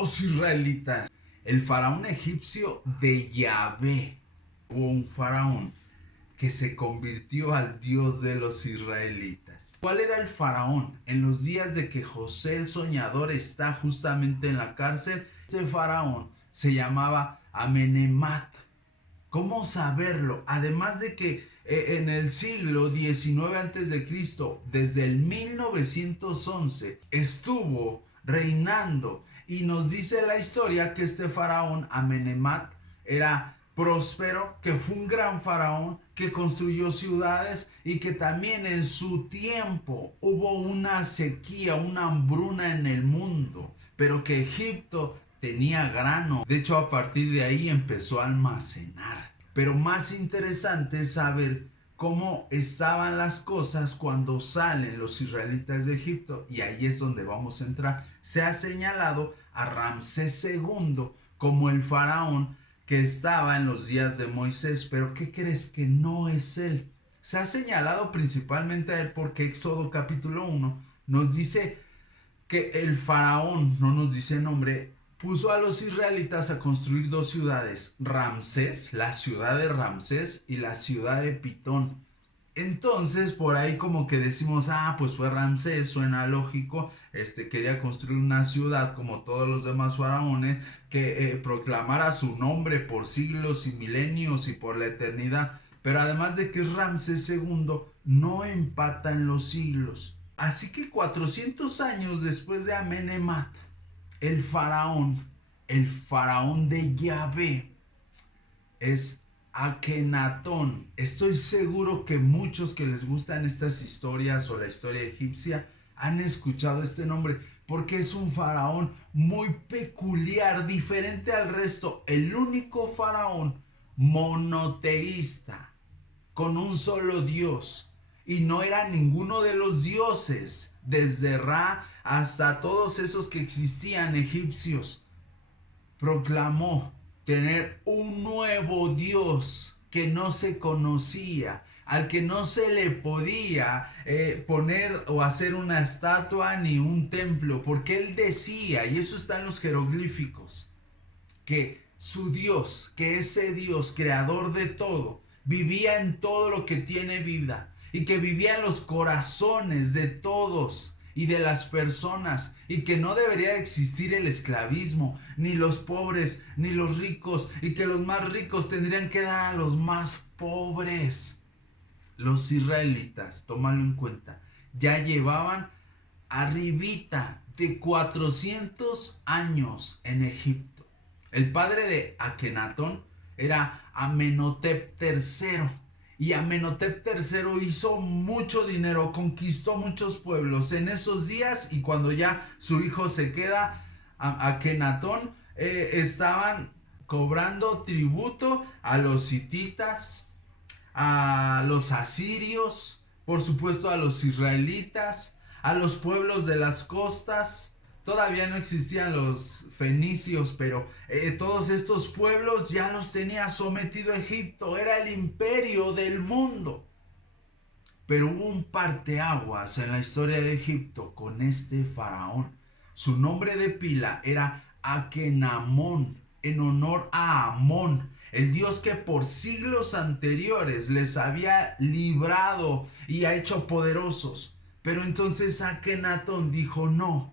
los israelitas. El faraón egipcio de Yahvé. Hubo un faraón que se convirtió al Dios de los israelitas. ¿Cuál era el faraón? En los días de que José el soñador está justamente en la cárcel, este faraón se llamaba Amenemat. ¿Cómo saberlo? Además de que en el siglo XIX a.C., desde el 1911, estuvo reinando. Y nos dice la historia que este faraón Amenemat era próspero, que fue un gran faraón, que construyó ciudades y que también en su tiempo hubo una sequía, una hambruna en el mundo, pero que Egipto tenía grano. De hecho, a partir de ahí empezó a almacenar. Pero más interesante es saber cómo estaban las cosas cuando salen los israelitas de Egipto, y ahí es donde vamos a entrar. Se ha señalado a Ramsés II como el faraón que estaba en los días de Moisés, pero ¿qué crees? Que no es él. Se ha señalado principalmente a él porque Éxodo capítulo 1 nos dice que el faraón, no nos dice nombre, puso a los israelitas a construir dos ciudades, Ramsés, la ciudad de Ramsés, y la ciudad de Pitón. Entonces por ahí como que decimos, pues fue Ramsés, suena lógico, quería construir una ciudad como todos los demás faraones, que proclamara su nombre por siglos y milenios y por la eternidad, pero además de que es Ramsés II, no empata en los siglos. Así que 400 años después de Amenemat, el faraón de Yahvé, es Akenatón. Estoy seguro que muchos que les gustan estas historias o la historia egipcia han escuchado este nombre, porque es un faraón muy peculiar, diferente al resto, el único faraón monoteísta, con un solo dios, y no era ninguno de los dioses, desde Ra hasta todos esos que existían egipcios. Proclamó tener un nuevo Dios que no se conocía, al que no se le podía poner o hacer una estatua ni un templo, porque él decía, y eso está en los jeroglíficos, que su Dios, que ese Dios creador de todo, vivía en todo lo que tiene vida, y que vivía en los corazones de todos y de las personas, y que no debería existir el esclavismo, ni los pobres, ni los ricos, y que los más ricos tendrían que dar a los más pobres. Los israelitas, tómalo en cuenta, ya llevaban arribita de 400 años en Egipto. El padre de Akenatón era Amenhotep III. Y Amenhotep III hizo mucho dinero, conquistó muchos pueblos en esos días, y cuando ya su hijo se queda, Akenatón, estaban cobrando tributo a los hititas, a los asirios, por supuesto a los israelitas, a los pueblos de las costas. Todavía no existían los fenicios, pero todos estos pueblos ya los tenía sometido Egipto. Era el imperio del mundo. Pero hubo un parteaguas en la historia de Egipto con este faraón. Su nombre de pila era Akenamón, en honor a Amón, el dios que por siglos anteriores les había librado y ha hecho poderosos. Pero entonces Akenatón dijo, no,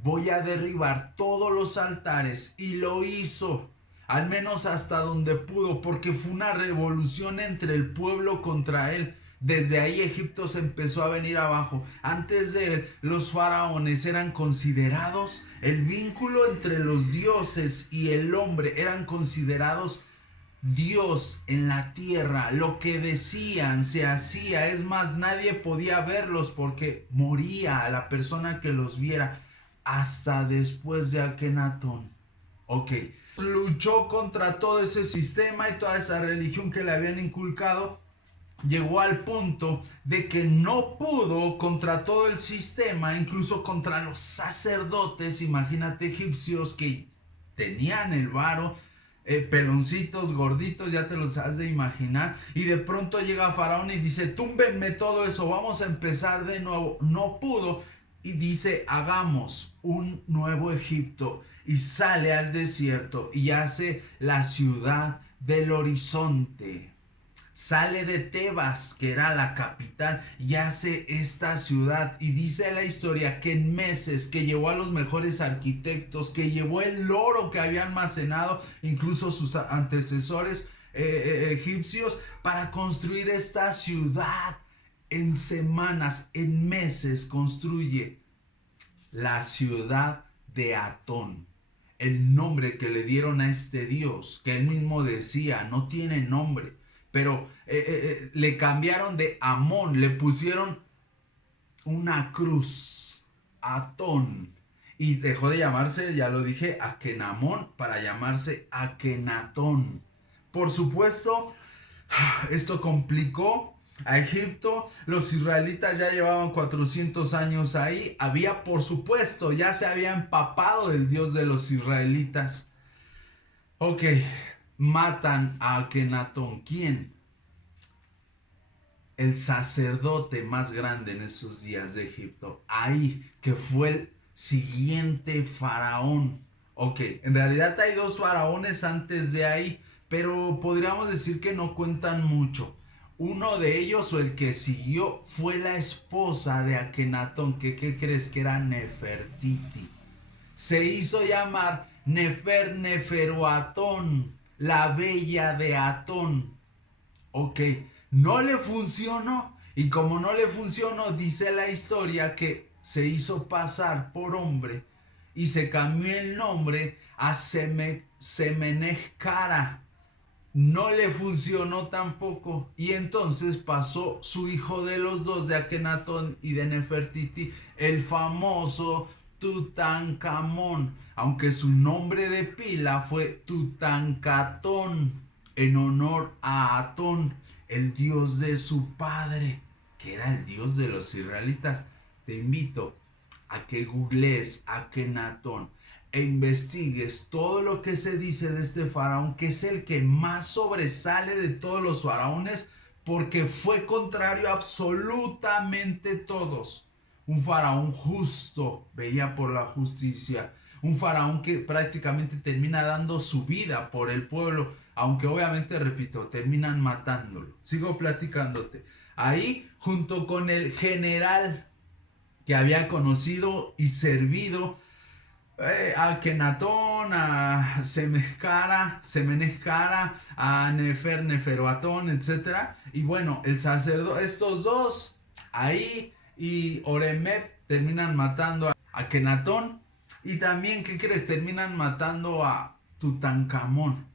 voy a derribar todos los altares, y lo hizo, al menos hasta donde pudo, porque fue una revolución entre el pueblo contra él. Desde ahí Egipto se empezó a venir abajo. Antes de él, los faraones eran considerados, el vínculo entre los dioses y el hombre, eran considerados Dios en la tierra. Lo que decían se hacía. Es más, nadie podía verlos porque moría la persona que los viera. Hasta después de Akenatón. Ok, luchó contra todo ese sistema y toda esa religión que le habían inculcado. Llegó al punto de que no pudo contra todo el sistema, incluso contra los sacerdotes, imagínate, egipcios, que tenían el varo, peloncitos, gorditos, ya te los has de imaginar. Y de pronto llega Faraón y dice, túmbenme todo eso, vamos a empezar de nuevo. No pudo. y dice, hagamos un nuevo Egipto, y sale al desierto y hace la ciudad del horizonte. Sale de Tebas, que era la capital, y hace esta ciudad. Y dice la historia que en meses, que llevó a los mejores arquitectos, que llevó el oro que había almacenado incluso sus antecesores egipcios, para construir esta ciudad. En semanas, en meses, construye la ciudad de Atón. El nombre que le dieron a este dios, que él mismo decía, no tiene nombre, pero le cambiaron de Amón, le pusieron una cruz, Atón, y dejó de llamarse, ya lo dije, Akenamón, para llamarse Akenatón. Por supuesto, esto complicó a Egipto. Los israelitas ya llevaban 400 años ahí. Había, por supuesto, ya se había empapado del Dios de los israelitas. Ok, matan a Akenatón. ¿Quién? El sacerdote más grande en esos días de Egipto. Ahí, que fue el siguiente faraón. Ok, en realidad hay dos faraones antes de ahí, pero podríamos decir que no cuentan mucho. Uno de ellos, o el que siguió, fue la esposa de Akenatón, que ¿qué crees? Que era Nefertiti. Se hizo llamar Neferuatón, la bella de Atón. Ok, no le funcionó. Y como no le funcionó, dice la historia que se hizo pasar por hombre y se cambió el nombre a Semenechkara. No le funcionó tampoco, y entonces pasó su hijo de los dos, de Akenatón y de Nefertiti, el famoso Tutankamón, aunque su nombre de pila fue Tutankatón, en honor a Atón, el dios de su padre, que era el dios de los israelitas. Te invito a que googlees Akenatón e investigues todo lo que se dice de este faraón, que es el que más sobresale de todos los faraones, porque fue contrario a absolutamente todos. Un faraón justo, veía por la justicia, un faraón que prácticamente termina dando su vida por el pueblo, aunque obviamente, repito, terminan matándolo. Sigo platicándote. Ahí, junto con el general que había conocido y servido a Akenatón, a Semenechkara, a Neferuatón, etc. Y bueno, el sacerdote, estos dos, ahí y Oremep, terminan matando a Akenatón. Y también, ¿qué crees? Terminan matando a Tutankamón.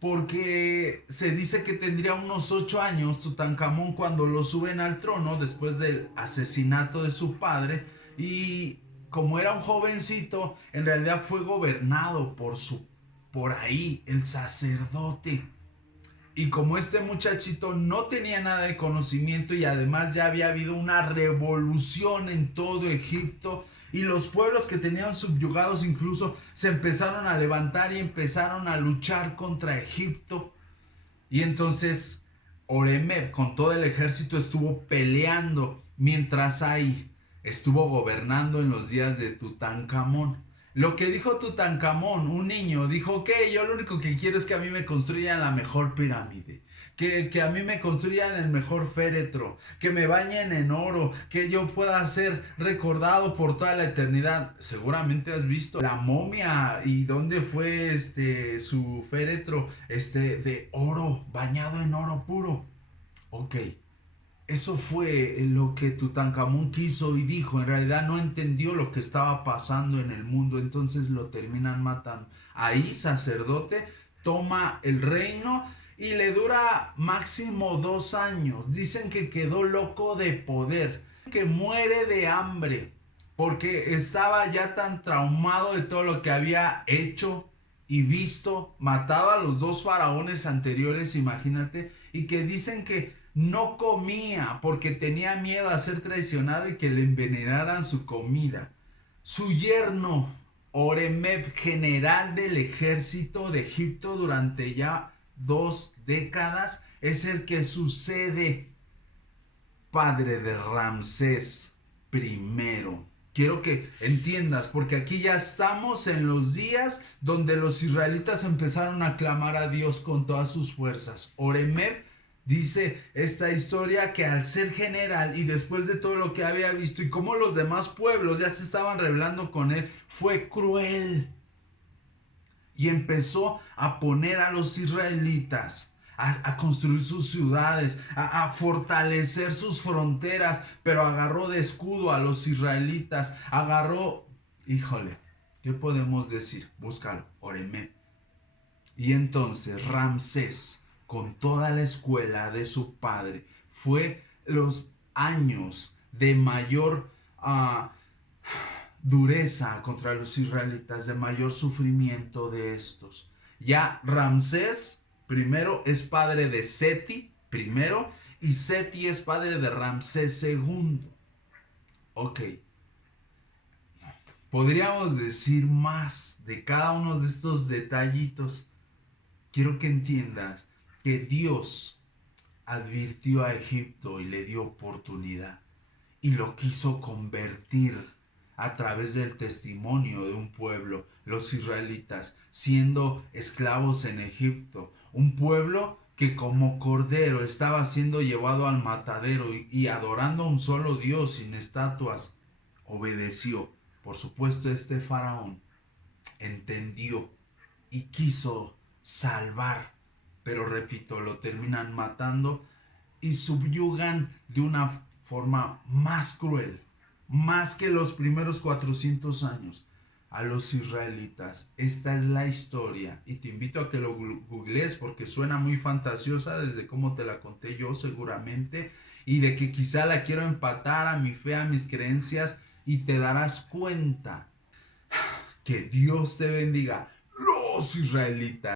Porque se dice que tendría unos 8 años Tutankamón cuando lo suben al trono después del asesinato de su padre. Y como era un jovencito, en realidad fue gobernado por ahí, el sacerdote. Y como este muchachito no tenía nada de conocimiento, y además ya había habido una revolución en todo Egipto, y los pueblos que tenían subyugados incluso se empezaron a levantar y empezaron a luchar contra Egipto. Y entonces Oremep con todo el ejército estuvo peleando, mientras ahí estuvo gobernando en los días de Tutankamón. Lo que dijo Tutankamón, un niño, dijo, ok, yo lo único que quiero es que a mí me construyan la mejor pirámide, que a mí me construyan el mejor féretro, que me bañen en oro, que yo pueda ser recordado por toda la eternidad. Seguramente has visto la momia y dónde fue su féretro de oro, bañado en oro puro. Ok, eso fue lo que Tutankamón quiso y dijo. En realidad no entendió lo que estaba pasando en el mundo, entonces lo terminan matando. Ahí, sacerdote, toma el reino y le dura máximo 2 años. Dicen que quedó loco de poder, que muere de hambre, porque estaba ya tan traumado de todo lo que había hecho y visto, matado a los 2 faraones anteriores, imagínate, y que dicen que no comía porque tenía miedo a ser traicionado y que le envenenaran su comida. Su yerno, Oremep, general del ejército de Egipto durante ya 2 décadas, es el que sucede, padre de Ramsés I. Quiero que entiendas, porque aquí ya estamos en los días donde los israelitas empezaron a clamar a Dios con todas sus fuerzas. Oremeb dice esta historia que al ser general y después de todo lo que había visto y cómo los demás pueblos ya se estaban rebelando con él, fue cruel. Y empezó a poner a los israelitas a construir sus ciudades, a fortalecer sus fronteras, pero agarró de escudo a los israelitas, agarró, híjole, ¿qué podemos decir? Búscalo, Oremeb. Y entonces Ramsés, con toda la escuela de su padre, fue los años de mayor dureza contra los israelitas, de mayor sufrimiento de estos. Ya Ramsés primero es padre de Seti primero y Seti es padre de Ramsés segundo. Ok. Podríamos decir más de cada uno de estos detallitos. Quiero que entiendas que Dios advirtió a Egipto y le dio oportunidad y lo quiso convertir a través del testimonio de un pueblo, los israelitas, siendo esclavos en Egipto, un pueblo que como cordero estaba siendo llevado al matadero y adorando a un solo Dios sin estatuas, obedeció. Por supuesto, este faraón entendió y quiso salvar, pero repito, lo terminan matando y subyugan de una forma más cruel, más que los primeros 400 años, a los israelitas. Esta es la historia y te invito a que lo googlees porque suena muy fantasiosa desde cómo te la conté yo seguramente y de que quizá la quiero empatar a mi fe, a mis creencias y te darás cuenta. Que Dios te bendiga, los israelitas.